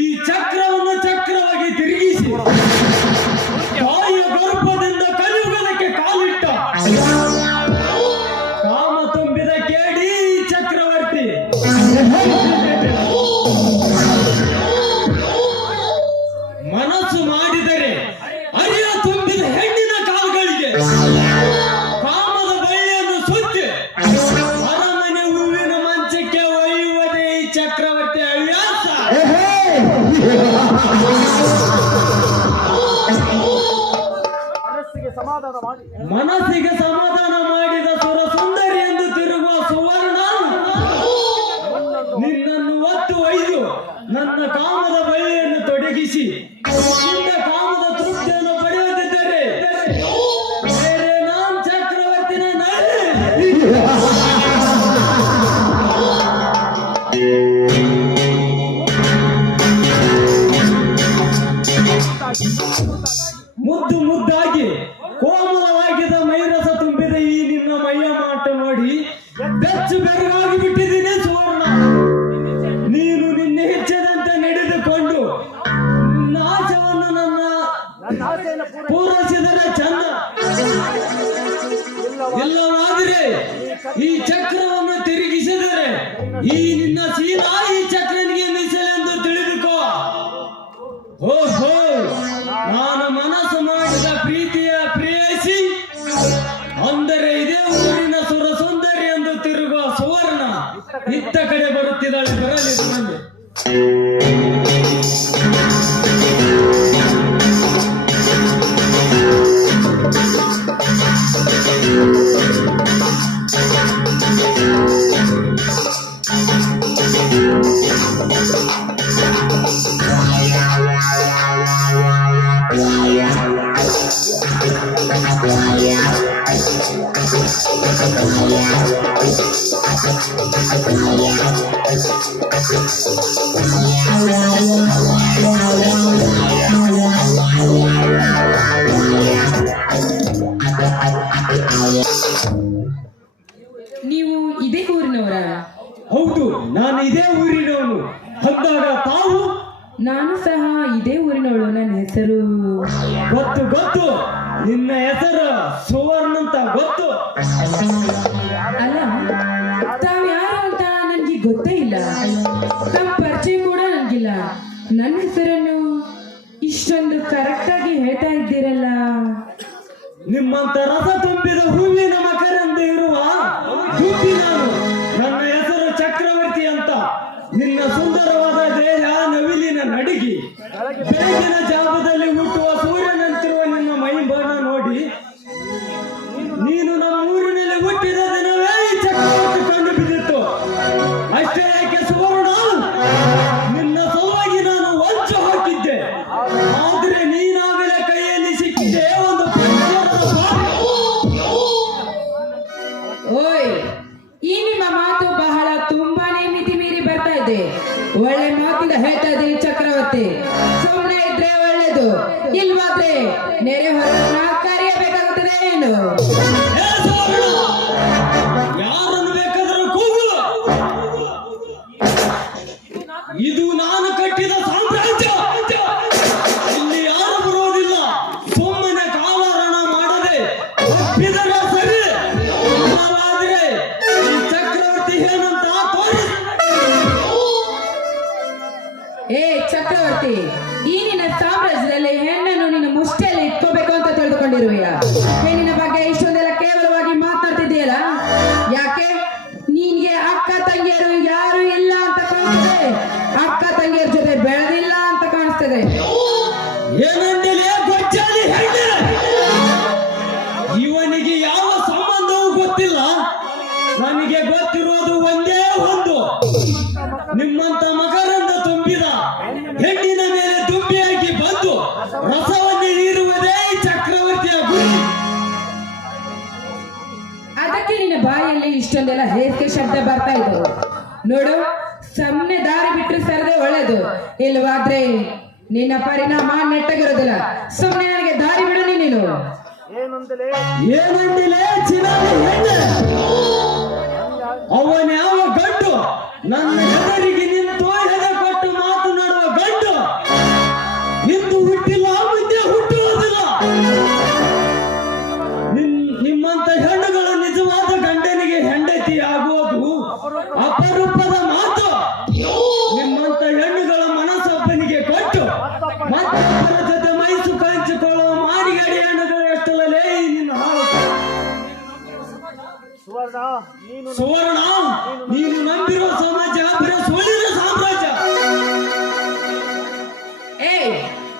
ಈ ಚಕ್ರವನ್ನು ಚಕ್ರವಾಗಿ ತಿರುಗಿಸಿ ತಾಯಿಯ ಗರ್ಭದಿಂದ ಕಲಿಯುಗದಕ್ಕೆ ಕಾಲಿಟ್ಟ ಕಾಮ ತುಂಬಿದ ಕೇಡಿ ಚಕ್ರವರ್ತಿ. ಮನಸ್ಸು ಮಾಡಿದರೆ ಅರಿಯ ತುಂಬಿದ ಹೆಣ್ಣಿನ ಕಾಲುಗಳಿಗೆ ಕಾಮದ ಬಳ್ಳಿಯನ್ನು ಸುತ್ತಿ ಅರಮನೆ ಹೂವಿನ ಮಂಚಕ್ಕೆ ಒಯ್ಯುವುದೇ ಈ ಚಕ್ರವರ್ತಿ ಹವ್ಯಾಸ. ಮನಸ್ಸಿಗೆ ಸಮಾಧಾನ ಮಾಡಿದ ಸುರ ಸುಂದರಿ ಎಂದು ತಿರುಗುವ ಸುವರ್ಣ ನಿನ್ನನ್ನು ಒತ್ತು ಒಯ್ದು ನನ್ನ ಕಾಮದ ಬಳ್ಳಿಯನ್ನು ತೊಡಗಿಸಿ ನಿನ್ನ ಕಾಮದ ತೃಪ್ತಿಯನ್ನು ಪಡೆಯುತ್ತಿದ್ದರೆ ಬೇರೆ ನಾನ್ ಚಕ್ರವರ್ತಿನ ಮುದ್ದು ಮುದ್ದಾಗಿ ಕೋಮಲವಾಗಿದ್ದ ಮೈರಸ ತುಂಬಿದ ಈ ನಿನ್ನ ಮೈಯ ಮಾಟ ನೋಡಿ ಬೆಚ್ಚು ಬೆರಗಾಗಿ ಬಿಟ್ಟಿದ್ದೀನಿ ಸುವರ್ಣ. ನೀನು ನಿನ್ನೆ ಹೆಚ್ಚದಂತೆ ನಡೆದುಕೊಂಡು ನಾಶವನ್ನು ನನ್ನ ಪೂರೈಸಿದರೆ ಚಂದ. ಇಲ್ಲವಾದರೆ ಈ ಚಕ್ರವನ್ನು ತಿರುಗಿಸಿದರೆ ಈ ನಿನ್ನ ಶೀಲ ಈ ಚಕ್ರನಿಗೆ ಮೀಸಲೆಂದು ತಿಳಿದುಕೋ. ಓಹೋ, ನಾನು ಮನಸ್ಸು ಮಾಡಿದ ಪ್ರೀತಿಯ ಪ್ರೇಯಸಿ ಅಂದರೆ ಇದೇ ಊರಿನ ಸುರ ಸುಂದರಿ ಎಂದು ತಿರುಗುವ ಸುವರ್ಣ ಇತ್ತ ಕಡೆ ಬರುತ್ತಿದ್ದಾಳೆ. ಬರಲಿ ಬಂದು ನೀವು ಇದೇ ಊರಿನವರ? ಹೌದು, ನಾನು ಇದೇ ಊರಿನವನು. ಅಂದಾಗ ತಾವು? ನಾನು ಸಹ ಇದೇ ಊರಿನವಳು. ನನ್ನ ಹೆಸರು ಗೊತ್ತು ಗೊತ್ತು, ನಿನ್ನ ಹೆಸರು ಸುವರ್ಣ ಅಂತ ಗೊತ್ತು. ಅಲ್ಲ, ತಾವು ಯಾರು ಅಂತ ನನ್ಗೆ ಗೊತ್ತೇ ಇಲ್ಲ. ತಮ್ಮ ಪರಿಚಯ ಕೂಡ ನನ್ಗಿಲ್ಲ. ನನ್ನ ಹೆಸರನ್ನು ಇಷ್ಟೊಂದು ಕರೆಕ್ಟ್ ಆಗಿ ಹೇಳ್ತಾ ಇದ್ದೀರಲ್ಲ. ನಿಮ್ಮಂತ ರಸ ತುಂಬಿದ ಹೂವಿನ ಮಕರಂದ ಇರುವ ದುಡ್ಡಿ ನಾನು. ನನ್ನ ಹೆಸರು ಚಕ್ರವರ್ತಿ ಅಂತ. ನಿನ್ನ ಸುಂದರವಾದ ದೇಹ ನವಿಲಿನ ನಡಿಗೆ, ಬೆಳಗಿನ ಜಾವದಲ್ಲಿ ಹುಟ್ಟುವ ಸೂರ್ಯನಂತಿರುವ ನಿನ್ನ ಮೈ ಬಣ್ಣ ನೋಡಿ ನೀನು ನಮ್ಮ ಊರಿನಲ್ಲಿ ಹುಟ್ಟಿದ ದಿನವೇ ಈ ಚಕ್ರವರ್ತಿ ಕಂಡು ಬಿದ್ದಿತ್ತು. ಅಷ್ಟೇ ಯಾಕೆ ಸುವರ್ಣ, ನಿನ್ನ ಸಲುವಾಗಿ ನಾನು ವಂಚ ಹಾಕಿದ್ದೆ. ಆದ್ರೆ ನೀನಾಗಲೇ ಕೈಯಲ್ಲಿ ಸಿಕ್ಕಿದೆ ಒಂದು ಓಯ್, ಈ ನಿಮ್ಮ ಮಾತು ಬಹಳ ತುಂಬಾನೇ ಮಿತಿ ಮೀರಿ ಬರ್ತಾ ಇದೆ. ಒಳ್ಳೆ ಮಾತಿಂದ ಹೇಳ್ತಾ ಇದ್ದೀನಿ ಚಕ್ರವರ್ತಿ. ಸುಮ್ಮನೆ ಇದ್ರೆ ಒಳ್ಳೇದು, ಇಲ್ವಾದ್ರೆ ನೆರೆ ಹೊರನ ಕರೆಯಬೇಕಾಗುತ್ತದೆ. ಏನು ಯಾರನ್ನು ಬೇಕಾದರೂ ಕೂಗು. ಇದು ನಾನು ಕಟ್ಟಿದ ಸಾಮ್ರಾಜ್ಯ. ಇಲ್ಲಿ ಯಾರು ಬರುವುದಿಲ್ಲ. ಸುಮ್ಮನೆ ಕಾಲಹರಣ ಮಾಡದೆ ಒಪ್ಪಿದರೆ ಸರಿ, ಇಲ್ಲವಾದ್ರೆ ಈ ಚಕ್ರವರ್ತಿ ಏನಂತ ತೋರಿಸಿ. ಏ ಚಕ್ರವರ್ತಿ, ಈ ನಿನ್ನ ಸಾಮ್ರಾಜ್ಯದಲ್ಲಿ ಹೆಣ್ಣನ್ನು ನಿನ್ನ ಮುಷ್ಟಿಯಲ್ಲಿ ಇಟ್ಕೋಬೇಕು ಅಂತ ತಿಳಿದುಕೊಂಡಿರುವೆಯ? ಹೆಣ್ಣಿನ ಬಗ್ಗೆ ಇಷ್ಟೊಂದೆಲ್ಲ ಕೇವಲವಾಗಿ ಮಾತಾಡ್ತಿದೆಯಲ್ಲ, ಯಾಕೆ? ನಿನ್ಗೆ ಅಕ್ಕ ತಂಗಿಯರು ಯಾರು ಇಲ್ಲ ಅಂತ ಕಾಣಿಸ್ತದೆ. ಅಕ್ಕ ತಂಗಿಯರ ಜೊತೆ ಬೆಳೆದಿಲ್ಲ ಅಂತ ಕಾಣಿಸ್ತದೆ. ಏನಂದಿಲೆ ಗೊಜ್ಜಾಲಿ ಹೆಣ್ಣೆ? ಇವನಿಗೆ ಯಾವ ಸಂಬಂಧವೂ ಗೊತ್ತಿಲ್ಲ. ನನಗೆ ಗೊತ್ತಿರೋದು ಒಂದೇ ಒಂದು, ನಿಮ್ಮಂತ ಮಕರಂದ ತುಂಬಿದ ಹೆಣ್ಣಿನ ಮೇಲೆ ದುಂಬಿಯಾಗಿ ಬಂದು ರಸವನ್ನು ನೀರುವುದೇ ಚಕ್ರವರ್ತಿಯ ಗುರಿ. ಅದಕ್ಕೆ ನಿನ್ನ ಬಾಯಲ್ಲಿ ಇಷ್ಟೊಂದೆಲ್ಲ ಹೇಸಿಗೆ ಶಬ್ದ ಬರ್ತಾ ಇದ್ದವು. ನೋಡು, ಸುಮ್ಮನೆ ದಾರಿ ಬಿಟ್ಟರೆ ಸರದೆ ಒಳ್ಳೇದು. ಇಲ್ವಾದ್ರೆ ನಿನ್ನ ಪರಿಣಾಮ ನೆಟ್ಟಗಿರೋದಿಲ್ಲ. ಸುಮ್ಮನೆ ನನಗೆ ದಾರಿ ಬಿಡು ನೀನು. ಏನಂದಿಲೆ ಚಿರಾಗಿ ಹೆಣ್ಣೆ? ಅವನ್ಯಾವ ಗಂಡು ನನ್ನ ಹೆದರಿಗೆ ನಿಂತು ಹೆದೆ ಕೊಟ್ಟು ಮಾತನಾಡುವ ಗಂಡು ಇಂದು ಹುಟ್ಟಿಲ್ಲ, ಮುಂದೆ ಹುಟ್ಟುವುದಿಲ್ಲ. ನಿಮ್ಮಂತ ಹೆಣ್ಣುಗಳು ನಿಜವಾದ ಗಂಡನಿಗೆ ಹೆಂಡತಿ ಆಗುವುದು ಅಪರೂಪದ ಮಾತು. ನಿಮ್ಮಂತ ಹೆಣ್ಣುಗಳ ಮನಸ್ಸೊಬ್ಬನಿಗೆ ಕೊಟ್ಟು ಮತ್ತೊಬ್ಬರ ಜೊತೆ ಮೈಸು ಹಂಚಿಕೊಳ್ಳುವ ಮಾರಿಗಾಡಿ ಹೆಣ್ಣುಗಳು ಎಷ್ಟಲೇ ನಿನ್ನ ಹಾಳು. ಸುವರ್ಣ, ನೀನು ನಂಬಿರುವ ಸಮಾಜ ಬರೀ ಸುಳ್ಳಿನ ಸಾಮ್ರಾಜ್ಯ.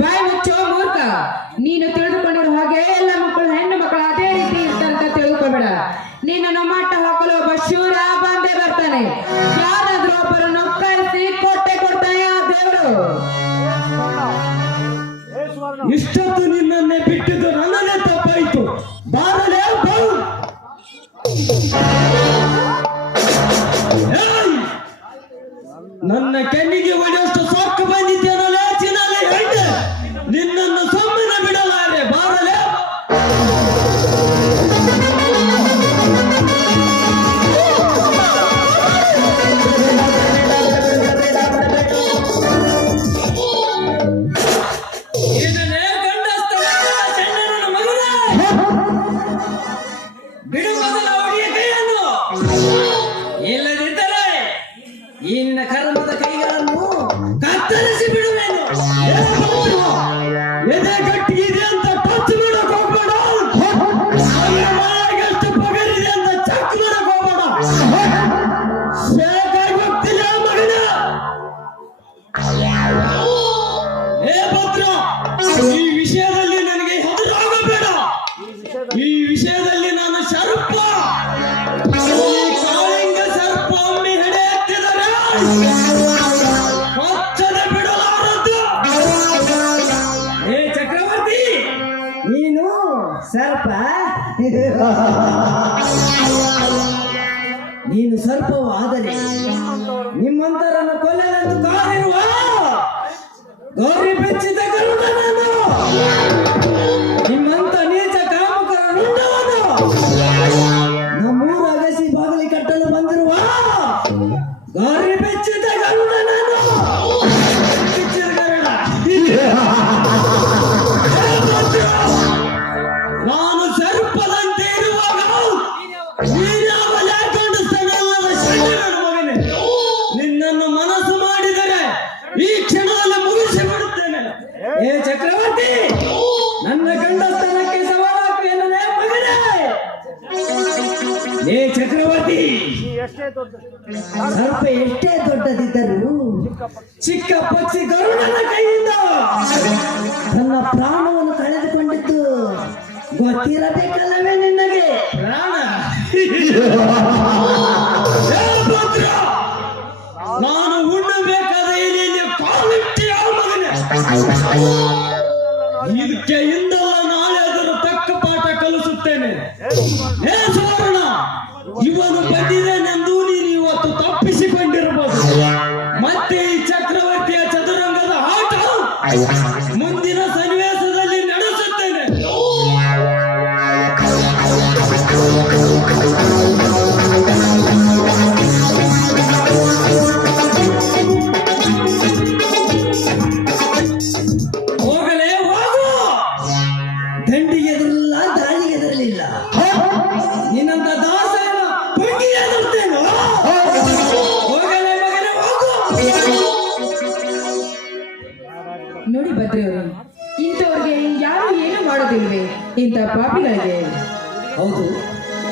ಬಾಯ್ ಮುಚ್ಚೋ ಮೂರ್ಖ, ನೀನು ತಿಳಿದುಕೊಂಡಿರೋ ಹಾಗೆ ಎಲ್ಲ ಮಕ್ಕಳು ಹೆಣ್ಣು ಮಕ್ಕಳು ಅದೇ ರೀತಿ ಇರ್ತಾರಂತ ತಿಳಿದುಕೊಬೇಡ. ನಿನ್ನನ್ನು ಮಟ್ಟ ಹಾಕಲು ಒಬ್ಬ ಶೂರ ಬಂದೇ ಬರ್ತಾನೆ. ಯಾರಾದ್ರೂ ಒಬ್ಬರನ್ನು ಕಳಿಸಿ ಕೊಟ್ಟೆ ಕೊಡ್ತಾನೆ ಆ ದೇವರು. ಇಷ್ಟೊತ್ತು ನಿನ್ನನ್ನೇ ಬಿಟ್ಟಿದ್ದು ನನ್ನದೇ ತಪ್ಪಾಯಿತು. ಬಾರಲೇ ಬಾ. ನನ್ನ ಕೆನ್ನಿಗೆ ಹೊಡೆಯಷ್ಟು ಸೊಕ್ಕು ಬಂದಿದ್ದೇನಲ್ಲೇ ಚಿನ್ನಲೇ ಹೆಣ್ಣೆ, ನಿನ್ನನ್ನು ಸುಮ್ಮನೆ ಬಿಡಲಾರೆ. ಬಾರಲೇ. ಇದನ್ನೇ ಗಂಡಸ್ತ ಚೆನ್ನನ ಮಗನೇ, ಬಿಡುವುದಲ್ಲ ಒಡೆಯ ಕೈಯನ್ನು. ಇಲ್ಲದಿದ್ದರೆ ಈ ನಿನ್ನ ಕರ್ಮದ ಕೈಗಳನ್ನು ಕತ್ತರಿಸಿ ಬಿಡುವೆನು. ಎದೆ ಗಟ್ಟಿಗಿದೆ ಅಂತ ಟಚ್ ಮಾಡಕ್ ಹೋಗ್ಬೇಡ. ಎಷ್ಟು ಪಗರಿದೆ ಅಂತ ಚೆಕ್ ಮಾಡಕ್ ಹೋಗ್ಬೇಡ. ಬೇಕಾಗಿ ಹೋಗ್ತಿಲ್ಲ ಮಗನ. ಏ ಭದ್ರ, ಈ ವಿಷಯದಲ್ಲಿ ನನಗೆ ಹೆದರಾಗಬೇಡ. ಈ ವಿಷಯದಲ್ಲಿ ನಾನು ಸರ್ಪ. ಕಾಳಿಂಗ ಸರ್ಪ ಒಮ್ಮೆ ಹೆಡೆ ಎತ್ತಿದರೆ ಹೊಚ್ಚದೆ ಬಿಡಲಾರದು. ಏ ಚಕ್ರವರ್ತಿ, ನೀನು ಸರ್ಪ. ನೀನು ಸರ್ಪವಾದರೆ ನಿಮ್ಮಂತರನ್ನು ಕೊಲ್ಲಲೆಂದು ಕಾದಿರುವ ಗೌರಿ ಬೆಚ್ಚಿದ ಗರುಡ ನಾನು. ನಿಮ್ಮಂತ ನೀಚ ಕಾಮುಕರ ನುಂಡವನು. ನಮ್ಮೂರು ಅಗಸಿ ಬಾಗಿಲಿ ಕಟ್ಟಲು ಬಂದಿರುವ ಗೌರಿ ಬೆಚ್ಚಿದ ಗರುಡ ನಾನು. ಬೆಚ್ಚಿದ ಗರುಡ. ನಾನು ಸರ್ಪದಂತೆ ಇರುವಾಗ ನೀನಾವಲ ಗಂಡಸ್ತನಲ್ಲದ ಶರೀರದ ಮಗನೇ. ನಿನ್ನನ್ನು ಮನಸ್ಸು ಮಾಡಿದರೆ ಈ ಕ್ಷಣದಲ್ಲಿ ಮುಗಿಸಿ ಬಿಡುತ್ತೇನೆ. ಏ ಚಕ್ರವರ್ತಿ, ನನ್ನ ಗಂಡಸ್ತನಕ್ಕೆ ಸವಾಲಾಗುವೆನಲ್ಲೇ ಮಗನೇ. ಏ ಚಕ್ರವರ್ತಿ, ಸರ್ಪ ಎಷ್ಟೇ ದೊಡ್ಡದಿದ್ದರೂ ಚಿಕ್ಕ ಪಕ್ಷಿ ಗರುಡನ ಕೈಯಿಂದ ತನ್ನ ಪ್ರಾಣವನ್ನು ಕಳೆದುಕೊಂಡಿದ್ದು ಗೊತ್ತಿರಬೇಕಲ್ಲವೇ ನಿನಗೆ? ಪ್ರಾಣ. ನಾನು ಉಣ್ಣಬೇಕಾದ ಇಲ್ಲಿ ಕಾಲಿಟ್ಟಿಯ ಮಗನೇ. ಇದಕ್ಕೆ ಇಂದಲ್ಲ ನಾಳೆ ಅದರ ತಕ್ಕ ಪಾಠ ಕಲಿಸುತ್ತೇನೆ. ಏ ಸುವರ್ಣ, ಇವನು ಬಂದಿದ್ದೇನೆಂದು ನೀನು ಇವತ್ತು ತಪ್ಪಿಸಿಕೊಂಡಿರಬಹುದು. ಮತ್ತೆ ಈ ಚಕ್ರವರ್ತಿಯ ಚದುರಂಗದ ಆಟ ಮುಂದಿನ ಸನ್ನಿವೇಶದಲ್ಲಿ ನಡೆಸುತ್ತೇನೆ. ಹೋಗಲೇ ಹೋಗು. ದಂಡಿಗೆ ಎದುರಲಿಲ್ಲ, ದಾಳಿಗೆ ಎದುರಲಿಲ್ಲ. ನಿನ್ನಂತ ದಾಸನ ತುಂಗಿ ಎದುರ್ತೇನು. ಹೋಗಲೇ ಮಗನೇ ಹೋಗು. ನೋಡಿ ಭದ್ರವರು, ಇಂಥವ್ರಿಗೆ ಯಾರು ಏನು ಮಾಡೋದಿಲ್ವೇ ಇಂಥ ಪಾಪಿಗಳಿಗೆ? ಹೌದು,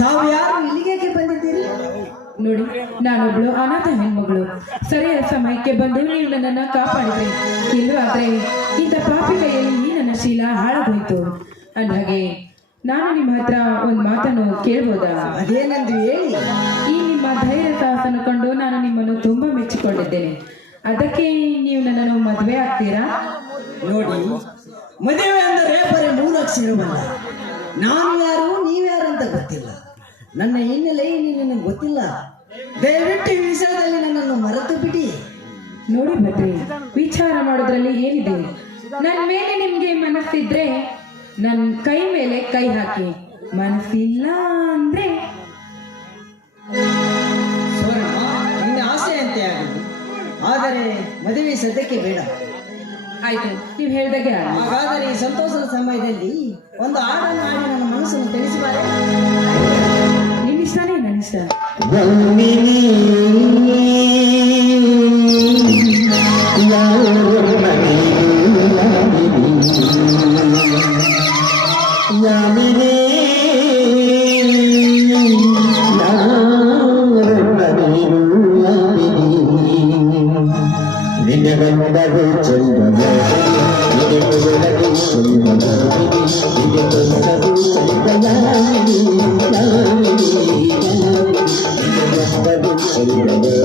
ತಾವು ಯಾರು ಇಲ್ಲಿಗೆ ಬಂದಿದ್ದೀರಿ? ನೋಡಿ, ನಾನೊಬ್ಳು ಅನಾಥ ಹೆಣ್ಮಗಳು. ಸರಿಯಾದ ಸಮಯಕ್ಕೆ ಬಂದು ನೀವು ನನ್ನನ್ನು ಕಾಪಾಡಿದ್ರಿ. ಇಲ್ಲವಾದ್ರೆ ಇಂಥ ಪಾಪಿ ಕೈಯಲ್ಲಿ ಈ ನನ್ನ ಶೀಲ ಹಾಳಾಗೋಯ್ತು. ಅಂದಾಗೆ ನಾನು ನಿಮ್ಮ ಹತ್ರ ಒಂದು ಮಾತನ್ನು ಕೇಳ್ಬೋದಾ? ಅದೇನೆಂದು ಹೇಳಿ. ಈ ನಿಮ್ಮ ಧೈರ್ಯ ಸಾಹಸನ ಕಂಡು ನಾನು ನಿಮ್ಮನ್ನು ತುಂಬಾ ಮೆಚ್ಚಿಕೊಂಡಿದ್ದೇನೆ. ಅದಕ್ಕೆ ನೀವು ನನ್ನನ್ನು ಮದುವೆ ಆಗ್ತೀರಾ? ನೋಡಿ, ಮದುವೆ ಅಂದರೆ ಬರೀ 3 ಅಕ್ಷರವಲ್ಲ. ನಾನು ಯಾರು ನೀವ್ಯಾರು ಅಂತ ಗೊತ್ತಿಲ್ಲ. ನನ್ನ ಹಿನ್ನೆಲೆ ನಿನಗೆ ಗೊತ್ತಿಲ್ಲ. ದಯವಿಟ್ಟು ಈ ವಿಷಯದಲ್ಲಿ ನನ್ನನ್ನು ಮರೆತು ಬಿಡಿ. ನೋಡಿ ಭದ್ರಿ, ವಿಚಾರ ಮಾಡೋದ್ರಲ್ಲಿ ಏನಿದೆ? ನನ್ನ ಮೇಲೆ ನಿಮ್ಗೆ ಮನಸ್ಸಿದ್ರೆ ನನ್ನ ಕೈ ಮೇಲೆ ಕೈ ಹಾಕಿ, ಮನಸ್ಸಿಲ್ಲ ಅಂದ್ರೆ ಸ್ವರ್ಣ, ನಿನ್ನ ಆಸೆ ಅಂತ ಮದುವೆ ಸದ್ಯಕ್ಕೆ ಬೇಡ. ಆಯ್ತು, ನೀವು ಹೇಳ್ದಾಗೆ ಆಯ್ತು. ಹಾಗಾದರೆ ಈ ಸಂತೋಷದ ಸಮಯದಲ್ಲಿ ಒಂದು ಹಾಡನ್ನು ಹಾಡಿ ನನ್ನ ಮನಸ್ಸನ್ನು ತಿಳಿಸಬಾರೆ. ನಿನ್ನ ಇಷ್ಟನೇ ನನ್ನ ಇಷ್ಟ. Thank you.